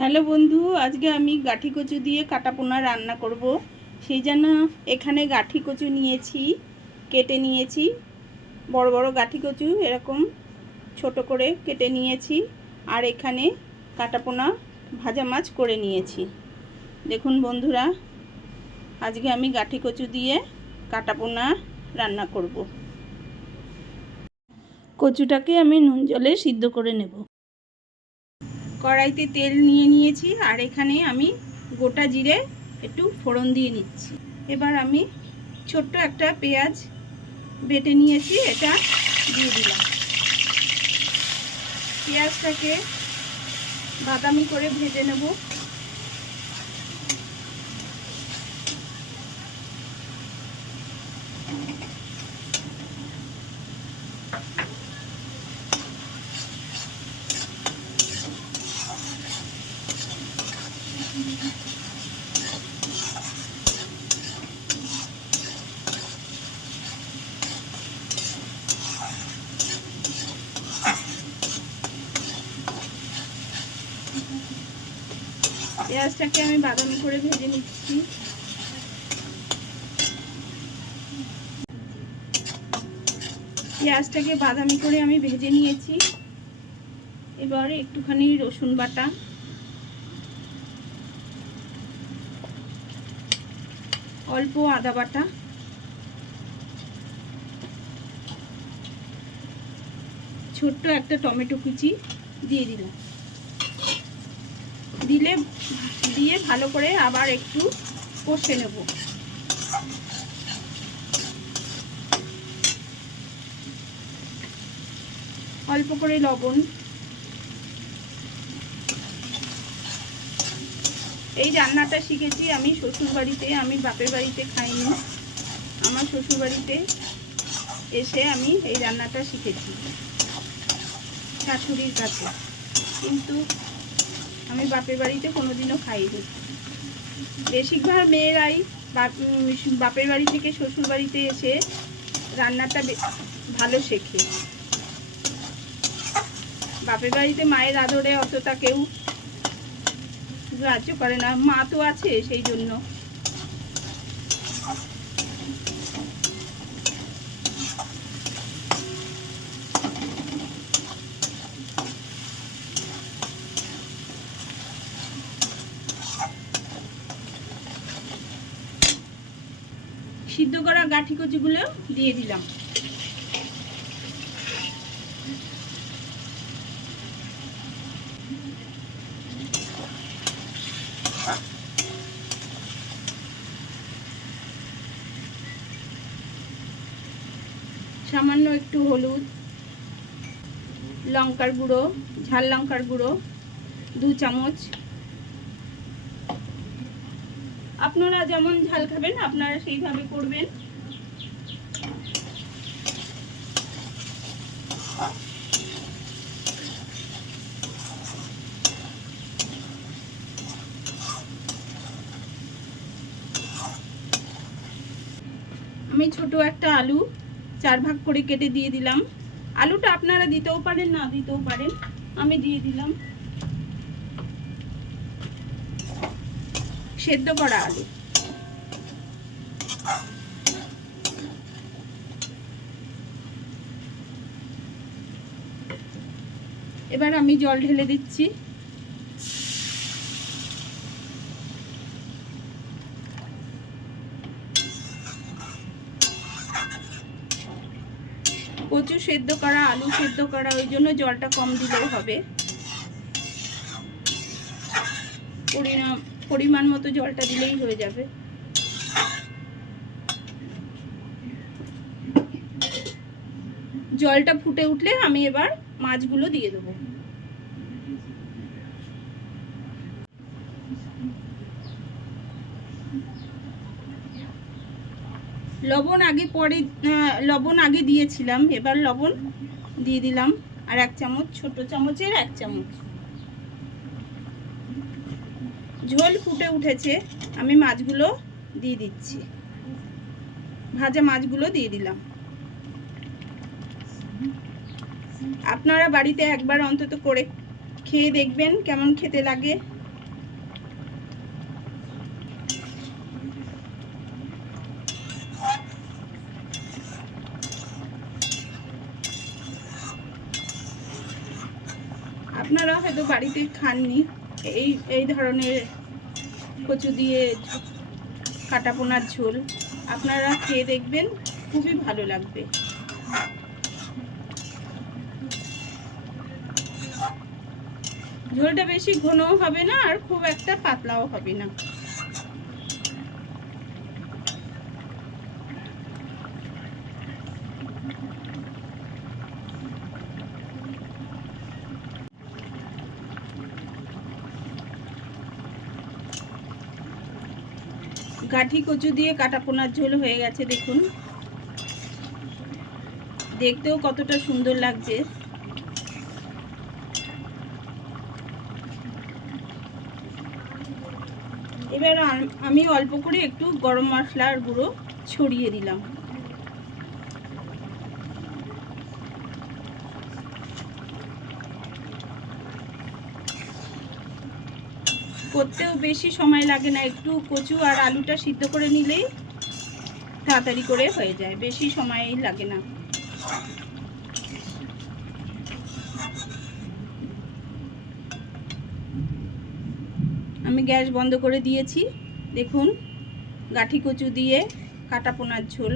Hello বন্ধু, আজকে আমি গাঠি কচু দিয়ে কাটাপোনা রান্না করব। সেই জন্য এখানে গাঠি কচু নিয়েছি, কেটে নিয়েছি। বড় বড় গাঠি কচু এরকম ছোট করে কেটে নিয়েছি। আর এখানে কাটাপোনা ভাজা মাছ করে নিয়েছি। দেখুন বন্ধুরা, আজকে আমি গাঠি কচু দিয়ে কাটাপোনা রান্না করব। কচুটাকে আমি নুন জলে সিদ্ধ করে নেব। কড়াইতে তেল নিয়ে নিয়েছি, আর এখানে আমি গোটা জিরে একটু ফোড়ন দিয়ে নিচ্ছি। এবার আমি ছোট্ট একটা পেঁয়াজ বেটে নিয়েছি, এটা দিয়ে দিলাম। পেঁয়াজটাকে বাদামি করে ভেজে নেব। পেঁয়াজটাকে আমি বাদামি করে ভেজে নিচ্ছি। পেঁয়াজটাকে বাদামি করে আমি ভেজে নিয়েছি। এবার একটুখানি রসুন বাটা, অল্প আদা বাটা, ছোট্ট একটা টমেটো কুচি দিয়ে দিলাম। দিয়ে ভালো করে আবার একটু কষে নেব। অল্প করে লবণ। এই রান্নাটা শিখেছি আমি শ্বশুর বাড়িতে, আমি বাপের বাড়িতে খাইনি। আমার শ্বশুর বাড়িতে এসে আমি এই রান্নাটা শিখেছি শাশুড়ির কাছে, কিন্তু আমি বাপের বাড়িতে কোনোদিনও খাইনি। বেশিরভাগ মেয়েরাই বাপের বাড়ি থেকে শ্বশুর বাড়িতে এসে রান্নাটা ভালো শেখে। বাপের বাড়িতে মায়ের আদরে অতটা কেউ গ্রাহ্য করে না, মা তো আছে সেই জন্য। সিদ্ধ করা গাঠি কচুগুলো দিয়ে দিলাম। সামান্য একটু হলুদ, লঙ্কার গুঁড়ো, ঝাল লঙ্কার গুঁড়ো 2 চামচ। আপনারা যেমন ঝাল খাবেন আপনারা সেইভাবে করবেন। আমি ছোট একটা আলু 4 ভাগ করে কেটে দিয়ে দিলাম। আলুটা আপনারা দিতেও পারেন, না দিতেও পারেন, আমি দিয়ে দিলাম। সেদ্ধ করা আলু। এবার আমি জল ঢেলে দিচ্ছি। কচু সেদ্ধ করা, আলু সেদ্ধ করা, ওই জন্য জলটা কম দিলেও হবে। পরিমাণ মতো জলটা দিলেই হয়ে যাবে। জলটা ফুটে উঠলে আমি এবার মাছগুলো দিয়ে দেবো। লবণ আগে দিয়েছিলাম, এবার লবণ দিয়ে দিলাম আর 1 চামচ, ছোট চামচের 1 চামচ। ঝোল ফুটে উঠেছে, আমি মাছগুলো দিয়ে দিচ্ছি। ভাজা মাছগুলো দিয়ে দিলাম। আপনারা বাড়িতে একবার অন্তত করে খেয়ে দেখবেন কেমন খেতে লাগে। হয়তো বাড়িতে খাননি, এই ধরনের কচু দিয়ে কাটাপোনার ঝোল আপনারা খেয়ে দেখবেন, খুবই ভালো লাগবে। ঝোলটা বেশি ঘনও হবে না আর খুব একটা পাতলাও হবে না। গাঠি কচু দিয়ে কাটাপোনার ঝোল হয়ে গেছে, দেখুন দেখতেও কতটা সুন্দর লাগছে। এবার আমি অল্প করে একটু গরম মশলার গুঁড়ো ছড়িয়ে দিলাম। করতেও বেশি সময় লাগে না, একটু কচু আর আলুটা সিদ্ধ করে নিলেই তাড়াতাড়ি করে হয়ে যায়, বেশি সময় লাগে না। আমি গ্যাস বন্ধ করে দিয়েছি। দেখুন গাঠি কচু দিয়ে কাটাপোনার ঝোল